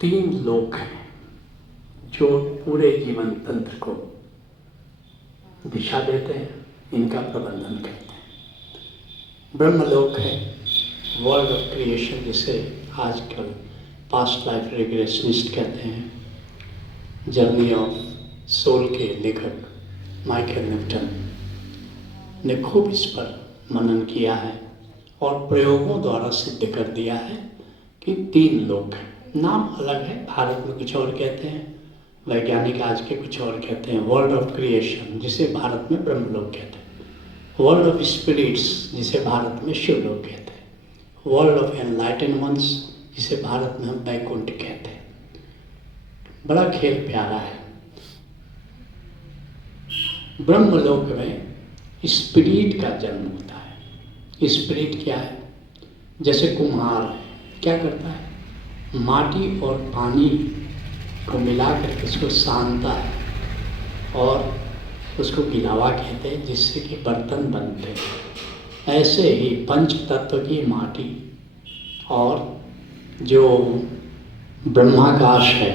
तीन लोक हैं जो पूरे जीवन तंत्र को दिशा देते हैं, इनका प्रबंधन करते हैं। ब्रह्मलोक है वर्ल्ड ऑफ क्रिएशन, जिसे आजकल पास्ट लाइफ रिग्रेशनिस्ट कहते हैं। जर्नी ऑफ सोल के लेखक माइकल न्यूटन ने खूब इस पर मनन किया है और प्रयोगों द्वारा सिद्ध कर दिया है कि तीन लोक हैं। नाम अलग है, भारत में कुछ और कहते हैं, वैज्ञानिक आज के कुछ और कहते हैं। वर्ल्ड ऑफ क्रिएशन, जिसे भारत में ब्रह्मलोक कहते हैं। वर्ल्ड ऑफ स्पिरिट्स, जिसे भारत में शिवलोक कहते हैं। वर्ल्ड ऑफ एनलाइटेंड वंस, जिसे भारत में हम वैकुंठ कहते हैं। बड़ा खेल प्यारा है। ब्रह्मलोक में स्पिरिट का जन्म होता है। स्पिरिट क्या है? जैसे कुम्हार है, क्या करता है? माटी और पानी को मिलाकर उसको सानता है और उसको गिलावा कहते हैं, जिससे कि बर्तन बनते हैं। ऐसे ही पंच तत्व की माटी और जो ब्रह्माकाश है,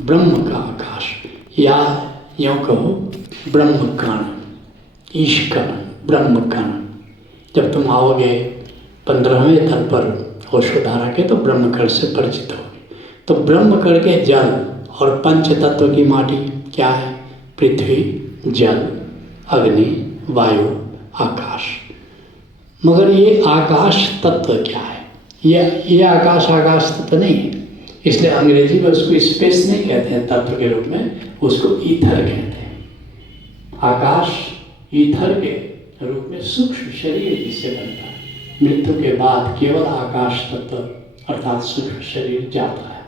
ब्रह्म का आकाश, या यूँ कहो ब्रह्मकण, ईशकण, ब्रह्मकण। जब तुम आओगे 15वें तल पर होशोधारा के तो ब्रह्मकण से परिचित होगे। तो ब्रह्मकण के जल और पंच तत्व की माटी क्या है? पृथ्वी, जल, अग्नि, वायु, आकाश। मगर ये आकाश तत्व क्या है? ये आकाश तत्व नहीं है, इसलिए अंग्रेजी में उसको स्पेस नहीं कहते हैं तत्व के रूप में, उसको ईथर कहते हैं। आकाश ईथर के रूप में सूक्ष्म शरीर जिससे बनता है। मृत्यु के बाद केवल आकाश तत्व अर्थात सूक्ष्म शरीर जाता है।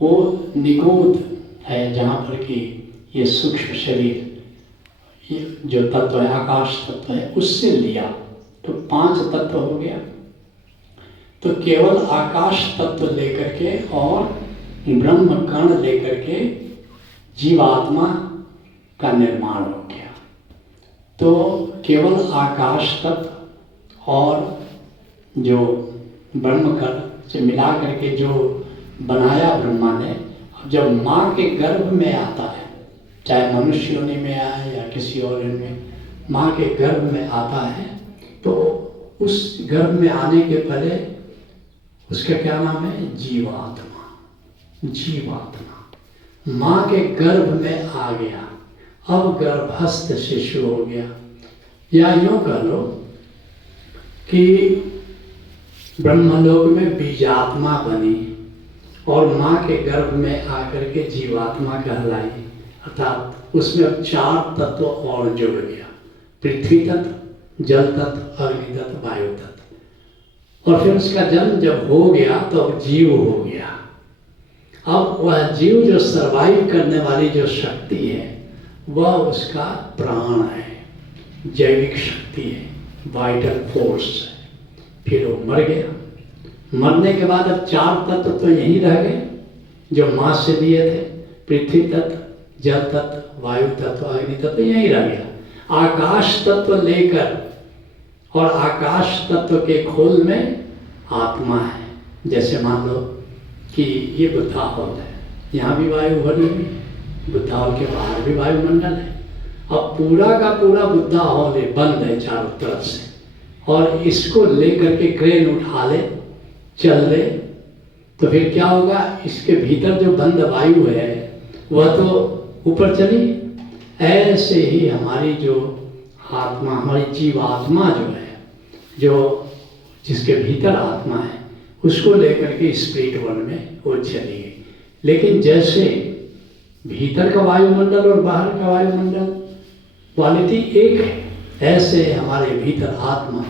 वो निगूढ़ है जहाँ पर कि ये सूक्ष्म शरीर, ये जो तत्व है आकाश तत्व है, उससे लिया तो 5 तत्व हो गया। तो केवल आकाश तत्व लेकर के और ब्रह्म कण लेकर के जीवात्मा का निर्माण हो गया। तो केवल आकाश तत्व और जो ब्रह्म कण से मिला करके जो बनाया ब्रह्मा ने, जब माँ के गर्भ में आता है, चाहे मनुष्य योनि में आए या किसी और में, माँ के गर्भ में आता है, तो उस गर्भ में आने के पहले उसका क्या नाम है? जीवात्मा। जीवात्मा माँ के गर्भ में आ गया, अब गर्भस्थ शिशु हो गया। या यूँ कह लो कि ब्रह्मलोक में बीजात्मा बनी और माँ के गर्भ में आकर के जीवात्मा कहलाई, अर्थात उसमें अब 4 तत्व और जुड़ गया। पृथ्वी तत्व, जल तत्व, अग्नि तत्व, वायु तत्व। और फिर उसका जन्म जब हो गया तो अब जीव हो गया। अब वह जीव जो सर्वाइव करने वाली जो शक्ति है वह उसका प्राण है, जैविक शक्ति है, वाइटल फोर्स है। फिर वो मर गया। मरने के बाद अब 4 तत्व तो यहीं रह गए जो माँ से दिए थे। पृथ्वी तत्व, जल तत्व, वायु तत्व, अग्नि तत्व यहीं रह गया। आकाश तत्व लेकर, और आकाश तत्व के खोल में आत्मा है। जैसे मान लो कि ये बुद्धा हॉल है, यहाँ भी वायु भरी हुई, बुद्धा हॉल के बाहर भी वायुमंडल है। अब पूरा का पूरा बुद्धा हॉल है, बंद है चारों तरफ से, और इसको लेकर के क्रेन उठा ले, चल ले, तो फिर क्या होगा? इसके भीतर जो बंद वायु है वह तो ऊपर चली। ऐसे ही हमारी जो आत्मा, हमारी जीवात्मा जो है, जो जिसके भीतर आत्मा है, उसको लेकर के स्पिरिट वर्ल्ड में वो चली गई। लेकिन जैसे भीतर का वायुमंडल और बाहर का वायुमंडल क्वालिटी एक है, ऐसे हमारे भीतर आत्मा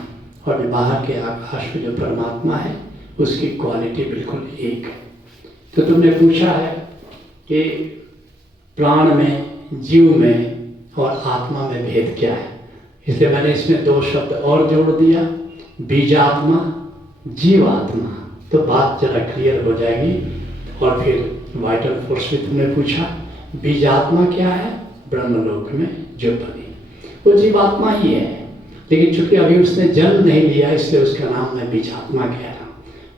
और बाहर के आकाश में जो परमात्मा है उसकी क्वालिटी बिल्कुल एक है। तो तुमने पूछा है कि प्राण में, जीव में और आत्मा में भेद क्या है, इसलिए मैंने इसमें 2 शब्द और जोड़ दिया, बीजात्मा, जीवात्मा। तो बात जरा क्लियर हो जाएगी। और फिर वाइटल फोर्स भी तुमने पूछा, बीजात्मा क्या है? ब्रह्मलोक में जो बनी वो जीवात्मा ही है, लेकिन चूंकि अभी उसने जन्म नहीं लिया इसलिए उसका नाम मैं बीजात्मा कह रहा हूँ।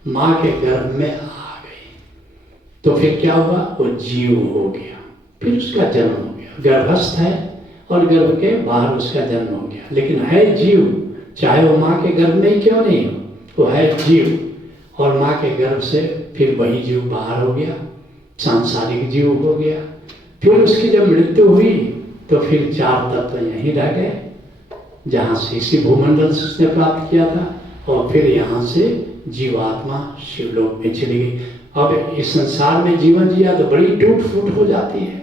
माँ के गर्भ में आ गई, तो फिर क्या हुआ, वो जीव हो गया, फिर उसका जन्म हो गया, गर्भस्थ है और गर्भ के बाहर उसका जन्म हो गया, लेकिन है जीव, चाहे वो माँ के गर्भ में ही क्यों नहीं हो, वो है जीव। और माँ के गर्भ से फिर वही जीव बाहर हो गया, सांसारिक जीव हो गया। फिर उसकी जब मृत्यु हुई तो फिर 4 तत्व यहीं रह गए, जहाँ से इसी भूमंडल से उसने प्राप्त किया था, और फिर यहाँ से जीवात्मा शिवलोक में चली गई। अब इस संसार में जीवन जिया तो बड़ी टूट फूट हो जाती है।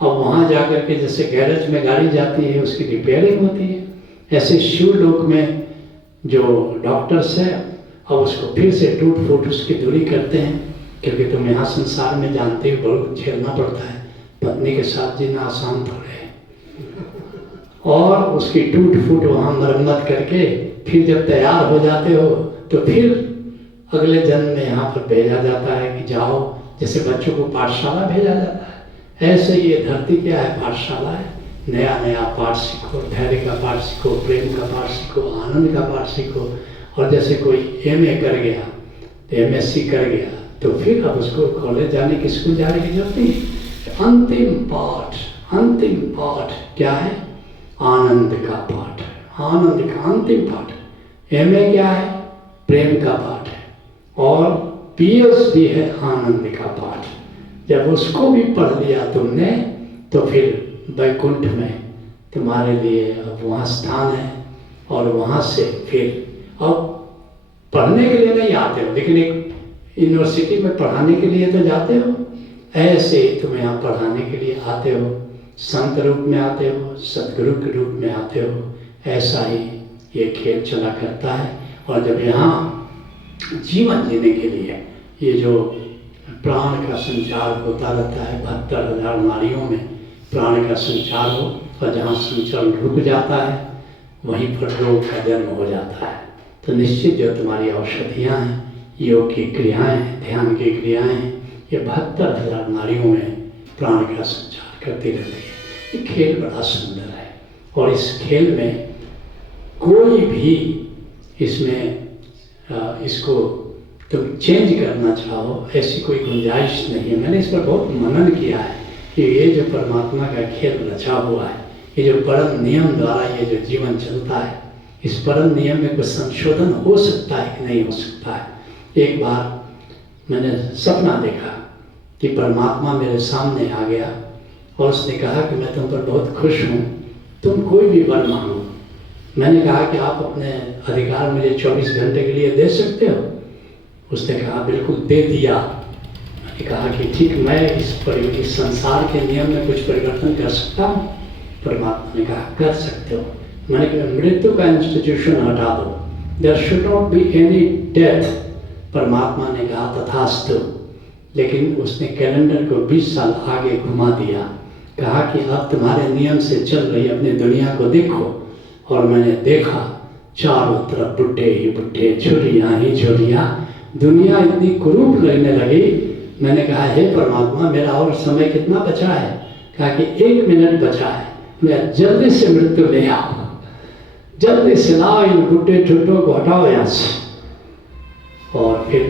अब वहाँ जाकर के जैसे गैरेज में गाड़ी जाती है, उसकी रिपेयरिंग होती है, ऐसे शिवलोक में जो डॉक्टर्स हैं अब उसको फिर से टूट फूट उसकी दूरी करते हैं, क्योंकि तुम यहाँ संसार में जानते हो बहुत झेलना पड़ता है, पत्नी के साथ जीना आसान थोड़े है। और उसकी टूट फूट वहाँ मरम्मत करके फिर जब तैयार हो जाते हो तो फिर अगले जन्म में यहाँ पर भेजा जाता है कि जाओ, जैसे बच्चों को पाठशाला भेजा जाता है, ऐसे ये धरती क्या है, पाठशाला है। नया नया पाठ सीखो, धैर्य का पाठ सीखो, प्रेम का पाठ सीखो, आनंद का पाठ सीखो। और जैसे कोई MA कर गया तो MSc कर गया तो फिर अब उसको कॉलेज जाने की, स्कूल जाने की जरूरत नहीं। अंतिम पाठ क्या है, आनंद का पाठ है, आनंद का अंतिम पाठ। MA क्या है, प्रेम का पाठ है, और PhD है आनंद का पाठ। जब उसको भी पढ़ लिया तुमने तो फिर वैकुंठ में तुम्हारे लिए अब वहाँ स्थान है, और वहाँ से फिर अब पढ़ने के लिए नहीं आते हो, लेकिन एक यूनिवर्सिटी में पढ़ाने के लिए तो जाते हो, ऐसे तुम यहाँ पढ़ाने के लिए आते हो, संत रूप में आते हो, सदगुरु के रूप में आते हो। ऐसा ही ये खेल चला करता है। और जब यहाँ जीवन जीने के लिए ये जो प्राण का संचार होता रहता है, 72,000 नाड़ियों में प्राण का संचार हो, और जहाँ संचरण रुक जाता है वहीं पर रोग का जन्म हो जाता है। तो निश्चित जो तुम्हारी औषधियाँ हैं, योग की क्रियाएँ हैं, ध्यान की क्रियाएँ हैं, ये 72,000 नाड़ियों में प्राण का संचार करती रहती है। ये खेल बड़ा सुंदर है, और इस खेल में कोई भी इसमें इसको तुम चेंज करना चाहो ऐसी कोई गुंजाइश नहीं है। मैंने इस पर बहुत मनन किया है कि ये जो परमात्मा का खेल रचा हुआ है, ये जो परम नियम द्वारा ये जो जीवन चलता है, इस परम नियम में कुछ संशोधन हो सकता है कि नहीं हो सकता है। एक बार मैंने सपना देखा कि परमात्मा मेरे सामने आ गया और उसने कहा कि मैं तुम पर बहुत खुश हूँ, तुम कोई भी वर मांगो। मैंने कहा कि आप अपने अधिकार मुझे 24 घंटे के लिए दे सकते हो? उसने कहा बिल्कुल दे दिया। मैंने कहा कि ठीक, मैं इस संसार के नियम में कुछ परिवर्तन कर सकता हूँ? परमात्मा ने कहा कर सकते हो। मैंने कहा मृत्यु का इंस्टीट्यूशन हटा दो, there should not be any death. परमात्मा ने कहा तथास्तु। लेकिन उसने कैलेंडर को 20 साल आगे घुमा दिया, कहा कि अब तुम्हारे नियम से चल रही अपनी दुनिया को देखो। और मैंने देखा चारों तरफ बुड्ढे ही बुड्ढे, झुर्रियाँ ही झुर्रियाँ, दुनिया इतनी कुरूप लगने लगी। मैंने कहा हे परमात्मा, मेरा और समय कितना बचा है? कहा कि 1 मिनट बचा है, मैं जल्दी से मृत्यु ले आओ, जल्दी से लाओ, इन बुड्ढे ठुड्ढों को हटाओ यहाँ से। और फिर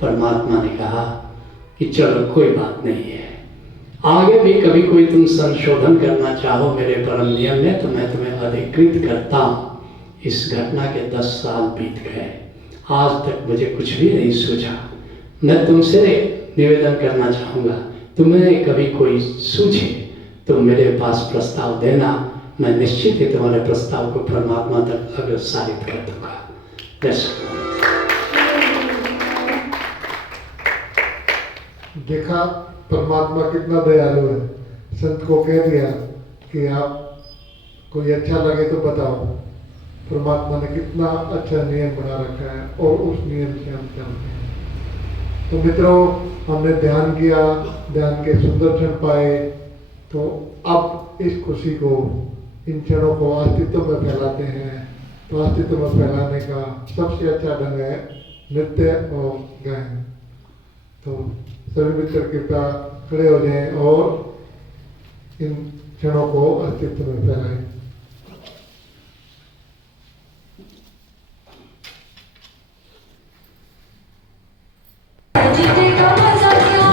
परमात्मा ने कहा कि चलो कोई बात नहीं है, आगे भी कभी कोई तुम संशोधन करना चाहो मेरे परम नियम में तो मैं तुम्हें अधिकृत करता हूँ। इस घटना के 10 साल बीत गए, आज तक मुझे कुछ भी नहीं सूझा। मैं तुमसे निवेदन करना चाहूँगा, तुम्हें कभी कोई सूझे तो मेरे पास प्रस्ताव देना, मैं निश्चित ही तुम्हारे प्रस्ताव को परमात्मा तक अग्रसारित कर दूँगा। देखा परमात्मा कितना दयालु है। संत को कह दिया कि आप कोई अच्छा लगे तो बताओ। परमात्मा ने कितना अच्छा नियम बना रखा है और उस नियम से हम चलते हैं। तो मित्रों, हमने ध्यान किया, ध्यान के सुंदर क्षण पाए, तो अब इस खुशी को, इन क्षणों को अस्तित्व में फैलाते हैं। तो अस्तित्व में फैलाने का सबसे अच्छा ढंग है नृत्य और गायन। तो सभी मित्र कृपया खड़े हो जाएं और इन क्षणों को अस्तित्व में फैलाएं। जीते का मजा क्या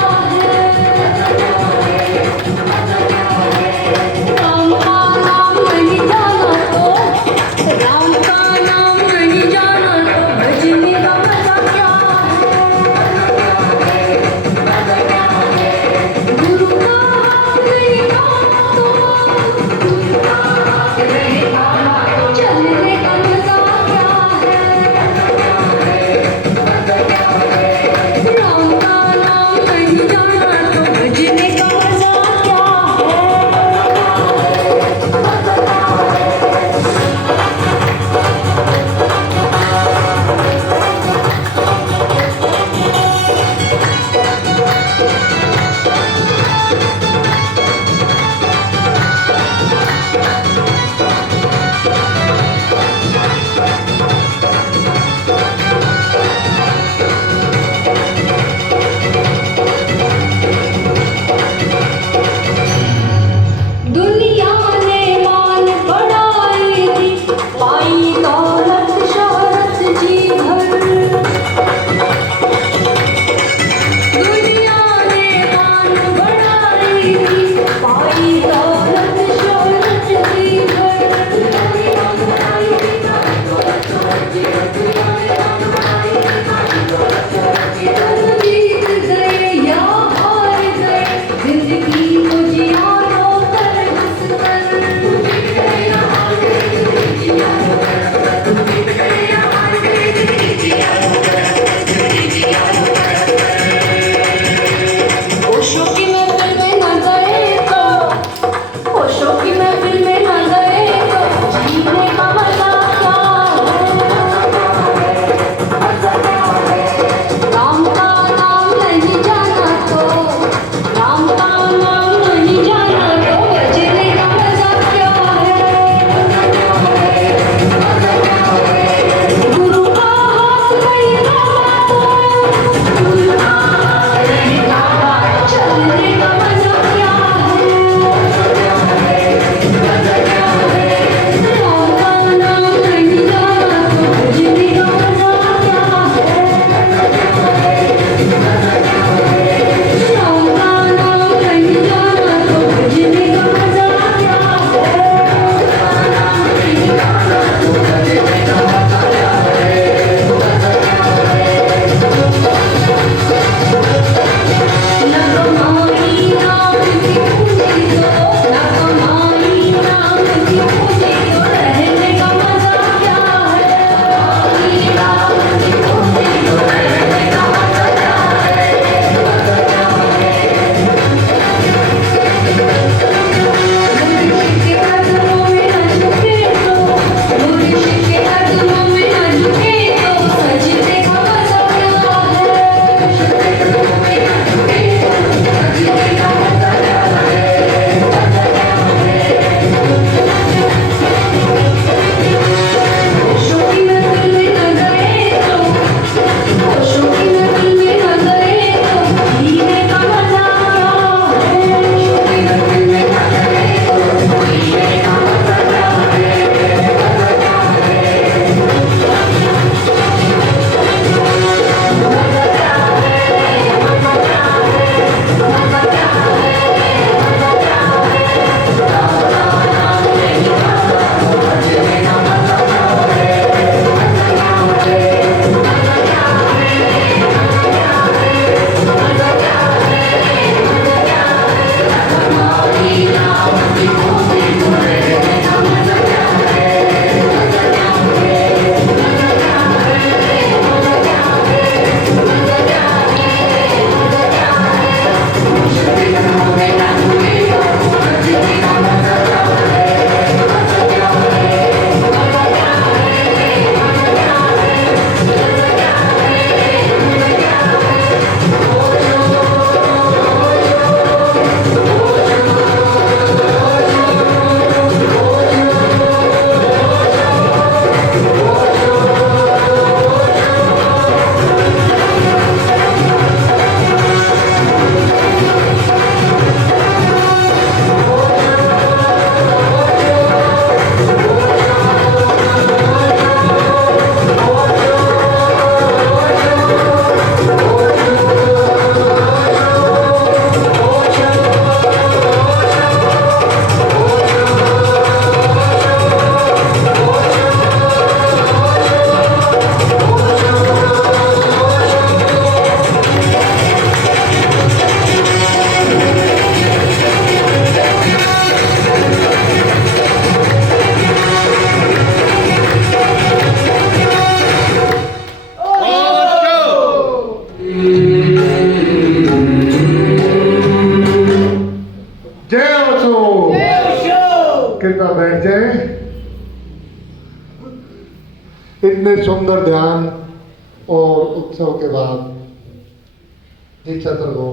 जगह बैठ जाए। इतने सुंदर ध्यान और उत्सव के बाद इस सत्र को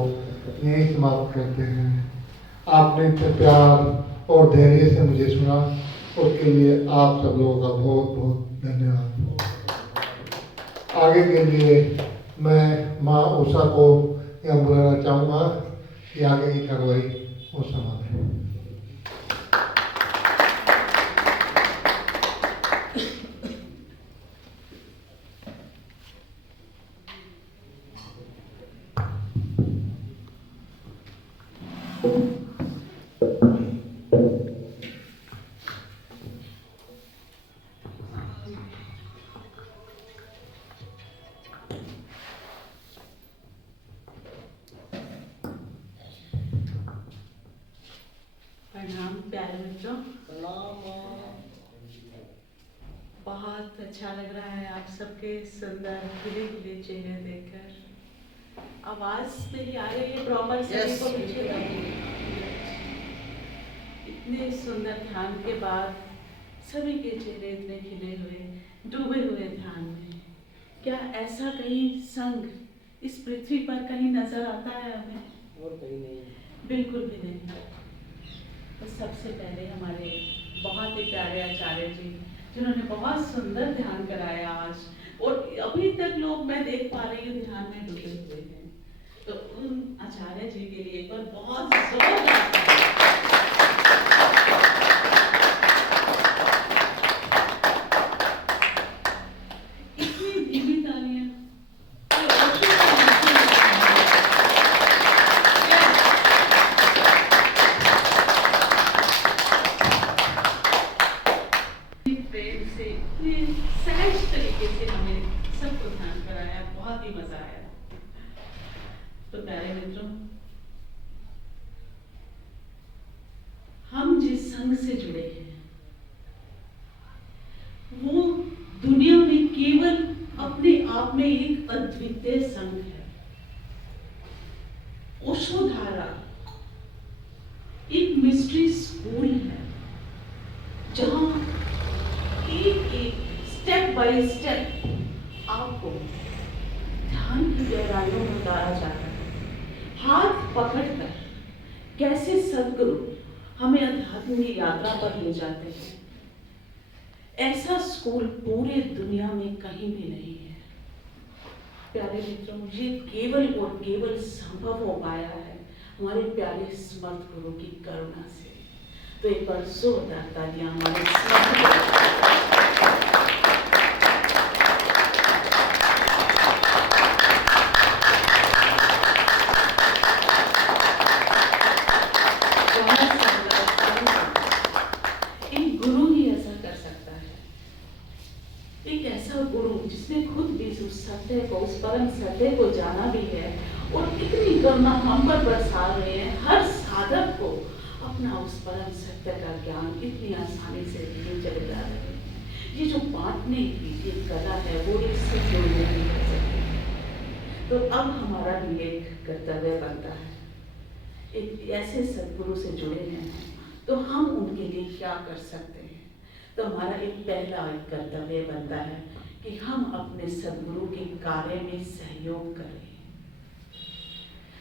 यही समाप्त करते हैं। आपने इतने प्यार और धैर्य से मुझे सुना, उसके लिए आप सब लोगों का बहुत बहुत धन्यवाद। आगे के लिए मैं माँ उषा को यह बुलाना चाहूँगा कि आगे की कार्रवाई वो संभालें। प्रणाम प्यारे मित्रों। बहुत अच्छा लग रहा है आप सबके सुंदर खिले खिले चेहरे देखकर। आवाज मेरी आ रही है प्रॉपर सभी को? इतने सुंदर ध्यान के बाद सभी के चेहरे इतने खिले हुए, डूबे हुए ध्यान में। क्या ऐसा कहीं संग इस पृथ्वी पर कहीं नजर आता है हमें? और कहीं नहीं, बिल्कुल भी नहीं। तो सबसे पहले हमारे बहुत ही प्यारे आचार्य जी, जिन्होंने बहुत सुंदर ध्यान कराया आज, और अभी तक लोग मैं देख पा रही हूँ ध्यान में डूबे हुए हैं। तो उन आचार्य जी के लिए एक बार बहुत जोरदार इतनी धीमी तालियां। प्रेम से इतने सहज तरीके से हमें सबको ध्यान कराया, बहुत ही मजा आया। तो प्यारे मित्रों, हम जिस संघ से जुड़े हैं वो दुनिया में केवल अपने आप में एक अद्वितीय संघ है। ओशो धारा एक मिस्ट्री स्कूल है जहां एक एक स्टेप बाय स्टेप आपको ध्यान की गहराइयों में उतारा जाता है। हाथ पकड़कर कैसे सद्गुरु हमें अध्यात्म की यात्रा पर ले जाते हैं, ऐसा स्कूल पूरे दुनिया में कहीं भी नहीं है। प्यारे मित्रों, ये केवल और केवल संभव हो पाया है हमारे प्यारे स्मर्त गुरु की करुणा से। तो एक बार जोरदार तालियां हमारे स्मर्त एक गुरु ही ऐसा कर सकता है। एक ऐसा गुरु जिसने खुद भी उस सत्य को, उस परम सत्य को जाना भी है और इतनी करुणा हम पर बरसा रहे हैं, हर साधक को अपना उस परम सत्य का ज्ञान इतनी आसानी से दिए चले जा रहे हैं। ये जो बांटने की ये कला है वो इससे कोई नहीं कर सकती। तो अब हमारा भी एक कर्तव्य बनता है, एक ऐसे सद्गुरु से जुड़े हैं तो हम उनके लिए क्या कर सकते हैं। तो हमारा एक पहला एक कर्तव्य बनता है कि हम अपने सद्गुरु के कार्य में सहयोग करें।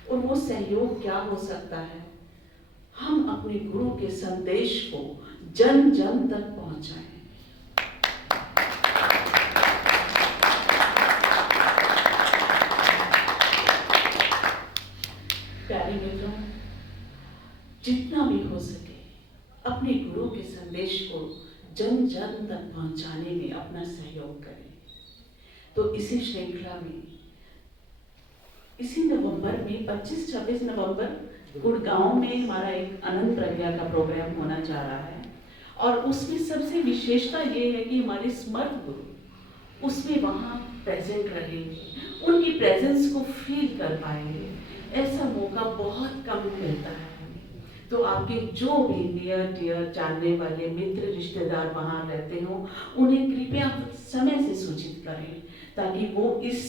और वो सहयोग क्या हो सकता है? हम अपने गुरु के संदेश को जन जन तक पहुंचाएं। प्यारे मित्रों, जितना भी हो सके अपने गुरु के संदेश को जन जन तक पहुंचाने में अपना सहयोग करें। तो इसी श्रृंखला में इसी नवंबर में 25-26 नवंबर गुड़गांव में हमारा एक अनंत प्रज्ञा का प्रोग्राम होना जा रहा है। और उसमें सबसे विशेषता ये है कि हमारे स्मर्त गुरु उसमें वहाँ प्रेजेंट रहेंगे, उनकी प्रेजेंस को फील कर पाएंगे। ऐसा मौका बहुत कम मिलता है। तो आपके जो भी नियर डियर जानने वाले मित्र रिश्तेदार वहाँ रहते हो, उन्हें कृपया समय से सूचित करें ताकि वो इस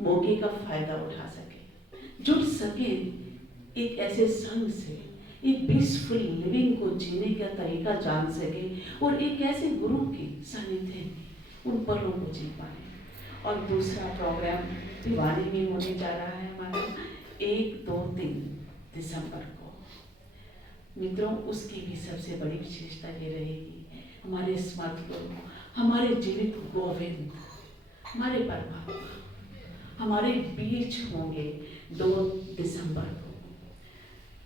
मौके का फायदा उठा सके, जुड़ सके एक ऐसे संघ से एक पीसफुल लिविंग को जीने का तरीका जान सके और एक ऐसे गुरु के सानिध्य में उन पलों को जी पाए। और दूसरा प्रोग्राम भिवानी में होने जा रहा है हमारा 1, 2, 3 दिसंबर को। मित्रों, उसकी भी सबसे बड़ी विशेषता ये रहेगी, हमारे स्मृत गुरु, हमारे जीवित गोविंद, हमारे परमात्मा हमारे बीच होंगे 2 दिसंबर को।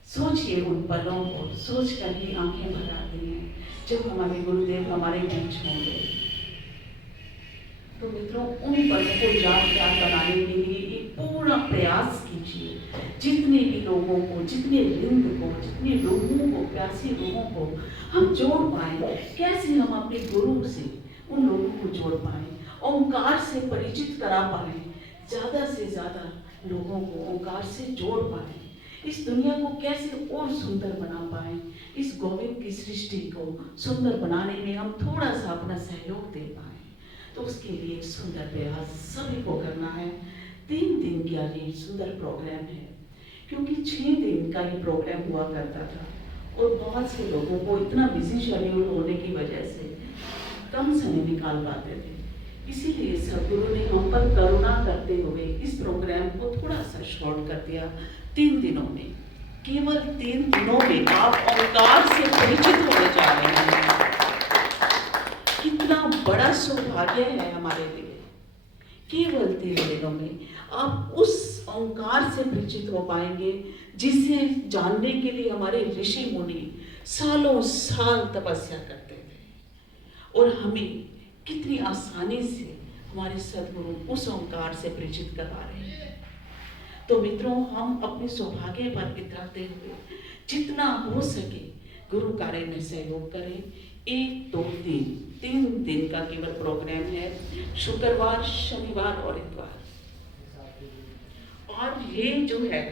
सोचिए उन पलों को, सोच कर ही आंखें भर आती हैं जब हमारे गुरुदेव हमारे बीच होंगे। तो मित्रों, उन पलों को यादगार बनाने के लिए एक पूरा प्रयास कीजिए। जितने भी लोगों को, जितने रिंद को, जितने लोगों को, प्यासी लोगों को हम जोड़ पाए, कैसे हम अपने गुरु से उन लोगों को जोड़ पाए, ओंकार से परिचित करा पाए, ज़्यादा से ज़्यादा लोगों को ओंकार से जोड़ पाए, इस दुनिया को कैसे और सुंदर बना पाए, इस गोविंद की सृष्टि को सुंदर बनाने में हम थोड़ा सा अपना सहयोग दे पाए। तो उसके लिए एक सुंदर प्रयास सभी को करना है। 3 दिन का ये सुंदर प्रोग्राम है, क्योंकि 6 दिन का ये प्रोग्राम हुआ करता था और बहुत से लोगों को इतना बिजी शेड्यूल होने की वजह से कम समय निकाल पाते थे। इसीलिए सदगुरु ने हम पर करुणा करते हुए इस प्रोग्राम को थोड़ा सा शॉर्ट कर दिया। 3 दिनों में, केवल 3 दिनों में आप ओंकार से परिचित होने जा रहे हैं। कितना बड़ा सौभाग्य है हमारे लिए। केवल 3 दिनों में आप उस ओंकार से परिचित हो पाएंगे जिसे जानने के लिए हमारे ऋषि मुनि सालों साल तपस्या करते थे, और हमें कितनी आसानी से हमारे सदगुरु उस ओंकार से परिचित करवा रहे हैं। तो मित्रों, हम अपने सौभाग्य पर इतराते हुए जितना हो सके गुरु कार्य में सहयोग करें। 1, 2, 3 दिन का केवल प्रोग्राम है, शुक्रवार, शनिवार और इतवार। और ये जो है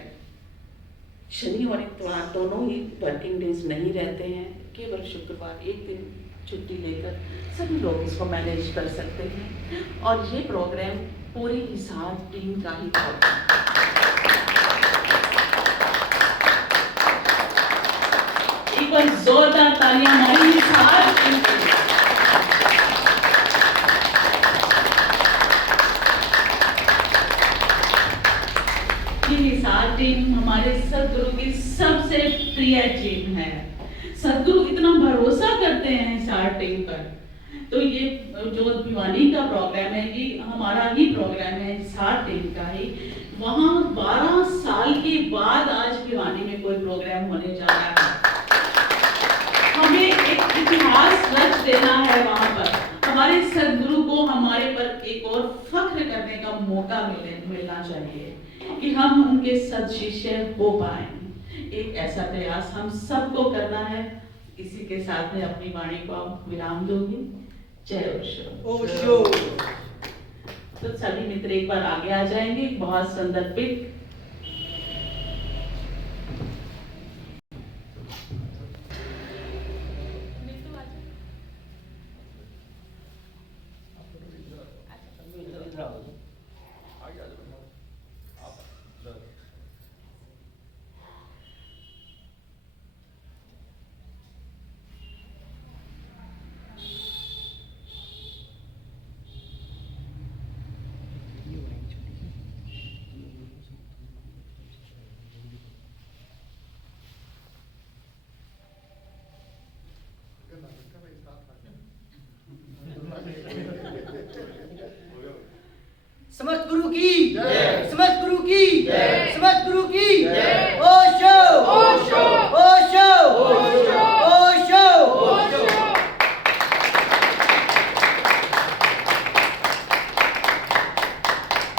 शनि और इतवार दोनों ही वर्किंग डेज नहीं रहते हैं, केवल शुक्रवार 1 दिन छुट्टी लेकर सभी लोग इसको मैनेज कर सकते हैं। और ये प्रोग्राम पूरी हिसार टीम का ही प्रोग्राम। एक बार जोरदार तालियां हमारी हिसार टीम के लिए। ये हिसार टीम हमारे सदगुरु की सबसे प्रिय टीम है। सदगुरु इतना भरोसा करते हैं हिसार टीम पर। तो ये जो भिवानी का प्रोग्राम है, ये हमारा ही प्रोग्राम है, हिसार टीम का ही। वहाँ 12 साल के बाद आज भिवानी में कोई प्रोग्राम होने जा रहा है। हमें एक इतिहास रच देना है वहाँ पर। हमारे सदगुरु को हमारे पर एक और फख्र करने का मौका मिलना चाहिए कि हम उनके सदशिष्य हो पाए। एक ऐसा प्रयास हम सबको करना है। इसी के साथ में अपनी वाणी को विराम दूंगी। जय ओशो। तो सभी मित्र एक बार आगे आ जाएंगे। बहुत सुंदर पिक। समर्थ गुरु की जय, समर्थ गुरु की जय, समर्थ गुरु की जय।